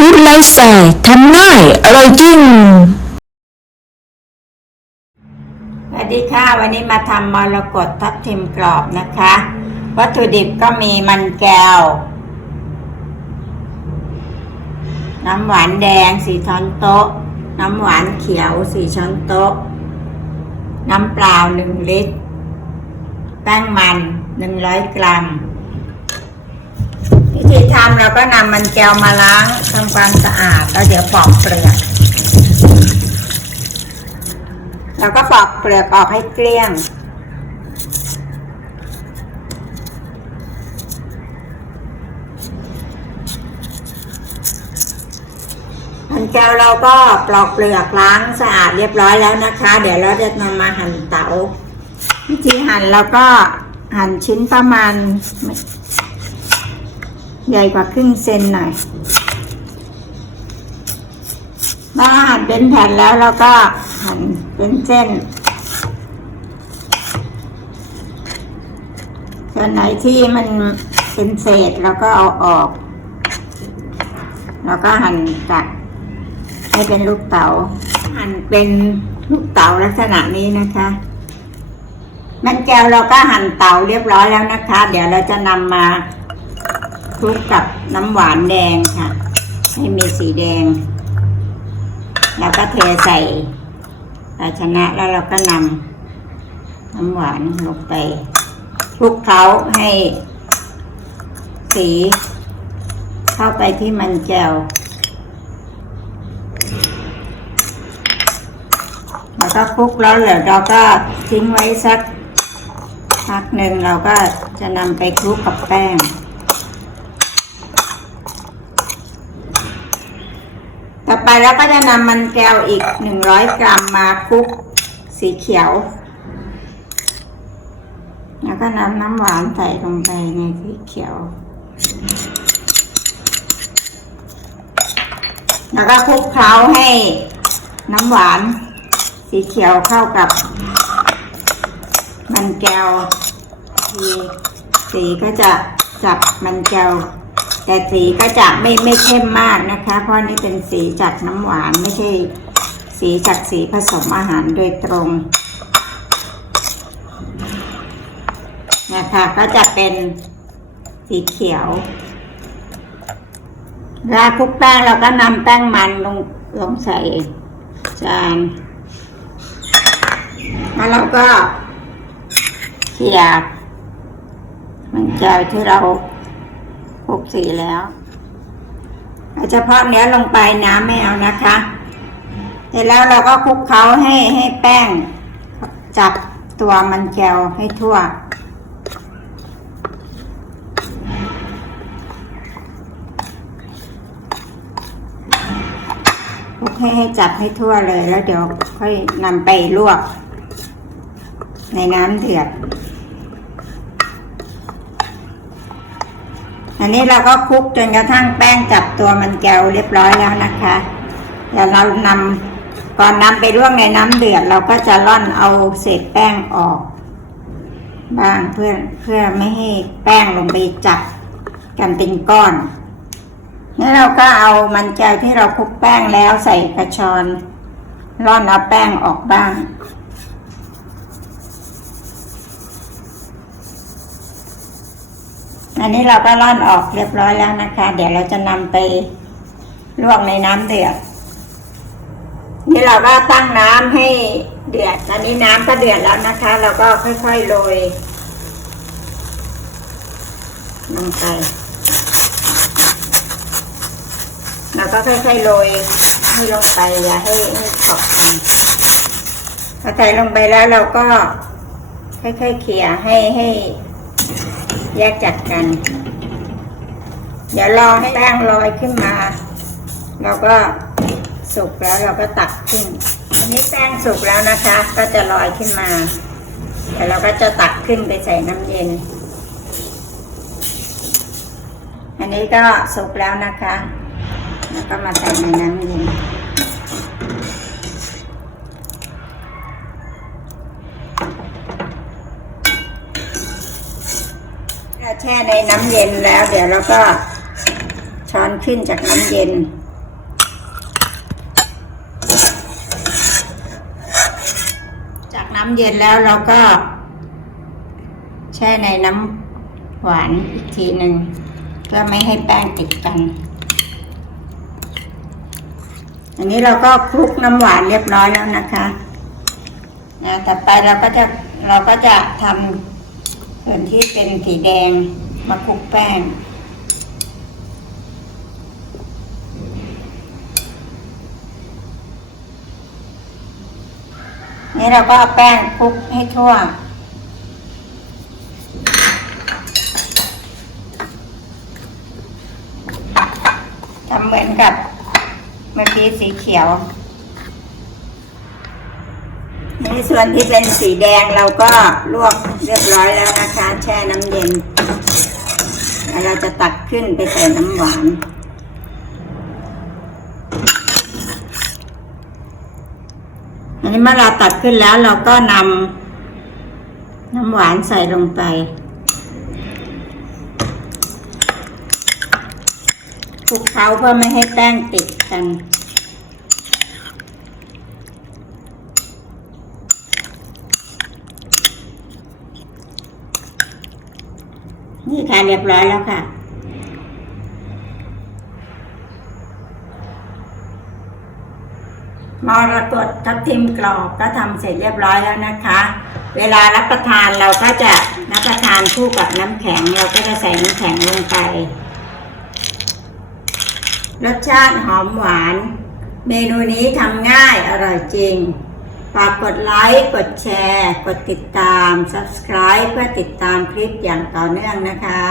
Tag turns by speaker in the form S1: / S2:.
S1: ฟู้ดไลฟ์สไตล์ทำง่าย อร่อยจริง
S2: สวัสดีค่ะ วันนี้มาทำมรกตทับทิมกรอบนะคะ วัตถุดิบก็มีมันแก้ว น้ำหวานแดงสี่ช้อนโต๊ะ น้ำหวานเขียวสี่ช้อนโต๊ะ น้ำเปล่าหนึ่งลิตร แป้งมันหนึ่งร้อยกรัม ธีทำเราก็นำมันแก้วมาล้างทำความสะอาดแล้วเดี๋ยวปอกเปลือกเราก็ปอกเปลือกออกให้เกลี้ยง มันแก้วเราก็ปลอกเปลือกล้างสะอาดเรียบร้อยแล้วนะคะ เดี๋ยวเราจะนำมาหั่นเตา๋าวิธีหั่นเราก็หั่นชิ้นประมาณ ใหญ่กว่าครึ่งเซนหน่อยมื่อหั่นเป็นแผ่นแล้วเราก็หั่นเป็นเส้นส่วนไหนที่มันเป็นเศษเราก็เอาออก แล้วก็หั่นกัดให้เป็นลูกเต๋าหั่นเป็นลูกเต๋าลักษณะนี้นะคะมันแก้วเราก็หั่นเต๋าเรียบร้อยแล้วนะคะ เดี๋ยวเราจะนำมา คลุกกับน้ำหวานแดงค่ะ ให้มีสีแดง แล้วก็เทใส่ภาชนะแล้วเราก็นำน้ำหวานลงไปคลุกเคล้าให้ สี เข้าไปที่มันแกวแล้วก็คลุกแล้วเดี๋ยวเราก็ทิ้งไว้สักพักหนึ่งเราก็จะนำไปคลุกกับแป้ง ต่อ ไปเราก็จะนำมันแก้วอีกหนึ่งร้อยกรัมมาคลุกสีเขียว แล้วก็นำน้ำหวานใส่ลงไปในสีเขียว แล้วก็คลุกเคล้าให้น้ำหวาน สีเขียวเข้ากับมันแก้วสีก็จะจับมันแก้ว แต่สีก็จะไม่ไม่เข้มมากนะคะ เพราะนี่เป็นสีจากน้ำหวานไม่ใช่สีจากสีผสมอาหารโดยตรงนะคะก็จะเป็นสีเขียวเวลาคลุกแป้งเราก็นำแป้งมันลงลงใส่จานแล้วเราก็เขี่ยมันแก้วที่เรา คลุกสีแล้วเอาเฉพาะเนื้อลงไปน้ำไม่เอานะคะเสร็จแล้วเราก็คลุกเคล้าให้ให้แป้ง จับตัวมันแกวให้ทั่ว คลุกให้ให้จับให้ทั่วเลยแล้วเดี๋ยวค่อยนำไปลวก ในน้ำเดือด อันนี้เราก็คลุกจนกระทั่งแป้งจับตัวมันแกวเรียบร้อยแล้วนะคะเดี๋ยวเรานำก่อนนำไปลวกในน้ำเดือดเราก็จะร่อนเอาเศษแป้งออก บ้างเพื่อเพื่อไม่ให้แป้งลงไปจับกันเป็นก้อนนี่เราก็เอามันแกวที่เราคลุกแป้งแล้วใส่กระชอนร่อนเอาแป้งออกบ้าง อันนี้เราก็ร่อนออกเรียบร้อยแล้วนะคะ เดี๋ยวเราจะนำไปลวกในน้ำเดือด นี่เราก็ตั้งน้ำให้เดือด อันนี้น้ำก็เดือดแล้วนะคะ เราก็ค่อยๆโรยลงไป เราก็ค่อยๆโรยให้ลงไปอย่าให้ให้ขอบกันพอใส่ลงไปแล้วเราก็ค่อยๆเขี่ยให้ให้ แยกจากกัน เดี๋ยวรอให้แป้งลอยขึ้นมา เราก็สุกแล้วเราก็ตักขึ้นอันนี้แป้งสุกแล้วนะคะ ก็จะลอยขึ้นมาเดี๋ยวเราก็จะตักขึ้นไปใส่น้ำเย็น อันนี้ก็สุกแล้วนะคะ แล้วก็มาใส่ในน้ำเย็นเราแช่ ในน้ำเย็นแล้ว เดี๋ยวเราก็ช้อนขึ้นจากน้ำเย็น จากน้ำเย็นแล้วเราก็ แช่ในน้ำหวานอีกทีหนึ่งเพื่อไม่ให้แป้งติดกัน อันนี้เราก็คลุกน้ำหวานเรียบร้อยแล้วนะคะนะต่อไปเราก็จะเราก็จะทำส่วนที่เป็นสีแดง มาคลุกแป้ง นี่เราก็เอาแป้งคลุกให้ทั่วทำเหมือนกับเมื่อกี้สีเขียว ในส่วนที่เป็นสีแดงเราก็ลวกเรียบร้อยแล้วนะคะ แช่น้ำเย็นแล้วเราจะตักขึ้นไปใส่น้ำหวานอันนี้เมื่อเราตัดขึ้นแล้วเราก็นำน้ำหวานใส่ลงไปคลุกเคล้าเพื่อไม่ให้แป้งติดกัน นี่ค่ะเรียบร้อยแล้วค่ะ มรกตทับทิมกรอบก็ทำเสร็จเรียบร้อยแล้วนะคะ เวลารับประทานเราก็จะรับประทานคู่กับน้ำแข็ง เราก็จะใส่น้ำแข็งลงไป รสชาติหอมหวาน เมนูนี้ทำง่ายอร่อยจริง ฝากกดไลค์ กดแชร์ กดติดตาม subscribe เพื่อติดตามคลิปอย่างต่อเนื่องนะคะ